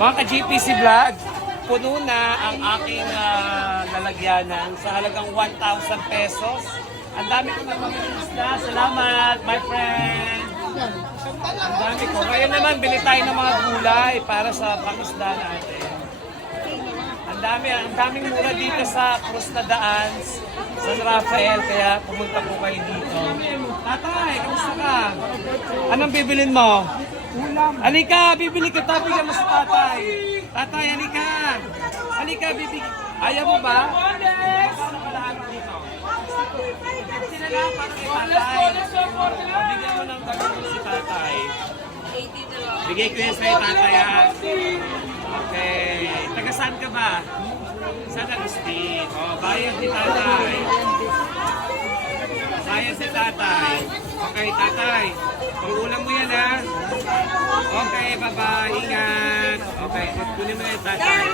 Mga ka-GPC Vlog, puno na ang aking ah, lalagyanan sa halagang 1,000 pesos. Ang dami ko na mga isda. Salamat, my friend. Ang dami ko. Ngayon naman, bili tayo ng mga gulay para sa pangisda natin. Ang dami, ang daming mura dito sa Cruz na San Rafael, kaya pumunta po kayo dito. Tatay, kamusta ka? Anong bibilin mo? Halika, bibili kita, bigyan mo sa tatay. Tatay, halika. Halika, bibig. Ayaw mo ba? Sila lang para kay tatay. Bigyan mo ng tatay. Bigay ko yan sa'yo, tatay? Okay. Taga saan ka ba? San Agustin. Oh, bayad ni tatay. Bayad si tatay. Okay, tatay. Pangulang mo yan, ha? Okay, bye-bye. Ingat. Okay, kunin mo na yung tatay.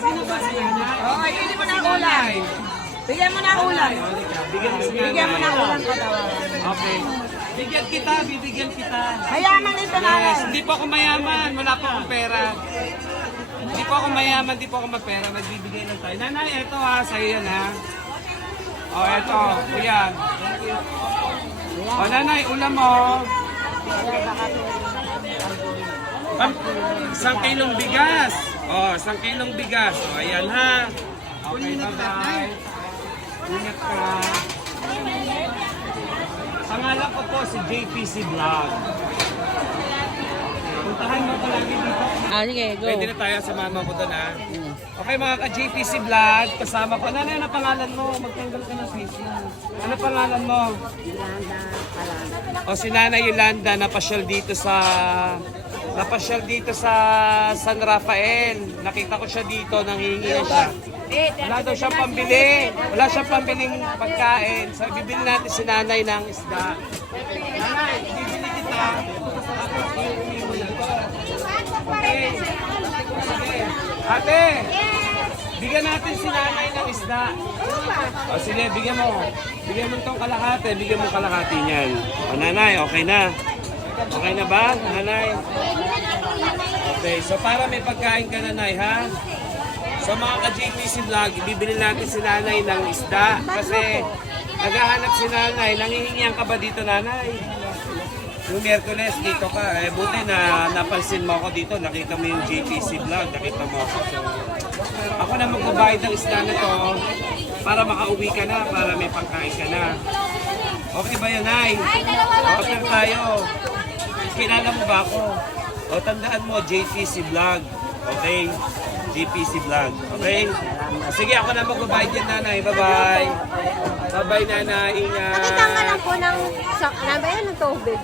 Sino ba si nanay? Oh, mo na ulam. Bigyan mo na ulam. Bigyan mo nanay. Bigyan mo na ulam ko daw. Okay. Bigyan kita, bibigyan kita. Mayaman ito na. Yes, hindi po ako mayaman. Wala po akong pera. Hindi po ako mayaman, hindi po ako magpera. Nagbibigay lang tayo. Nanay, eto ha. Sa'yo yan ha. O, oh, eto. Kuya. O, nanay, ulam mo. Pam, isang kilong bigas. O, isang kilong bigas. O, ayan ha. Okay, bye-bye. Ingat ka. Pangalan ko po si JPC Vlog. Puntahan mo palagi dito. Ah, sige, go. Pwede na tayo sa mama ko doon ha. Okay mga ka-JPC Vlog, kasama ko. Ano na pangalan mo? Magtanggal ka ng face mask. Ano pangalan mo? O si Nana Yolanda napasyal dito sa napasyal dito sa San Rafael. Nakita ko siya dito, nanghihingi na siya. Wala daw siyang pambili. Wala siyang pambiling pagkain. So, bibili natin si nanay ng isda. Nanay, bibili kita. Okay. Sige. Ate, bigyan natin si nanay ng isda. O sige, bigyan mo. Bigyan mo itong kalahati. Bigyan mo kalahati niyan. O nanay, okay na. Okay na ba, nanay? Okay, so para may pagkain ka nanay, ha? So mga ka-JPC Vlog, bibili natin si nanay ng isda kasi naghahanap si nanay. Nangihingihan ka ba dito nanay? Yung Miyerkules dito ka, eh buti na napansin mo ako dito, nakita mo yung JPC Vlog, nakita mo ako. So, ako na magbabayad ng isda na to para makauwi ka na, para may pagkain ka na. Okay ba yan, Nay? Okay tayo. Kilala mo ba ako? O tandaan mo, JPC Vlog. Okay? JPC Vlog. Okay? Sige, ako na magbabayad yan, nanay. Bye-bye. Bye-bye, nanay. Ingat. Nakita nga lang po ng, sa, na ba yan, ng tubig?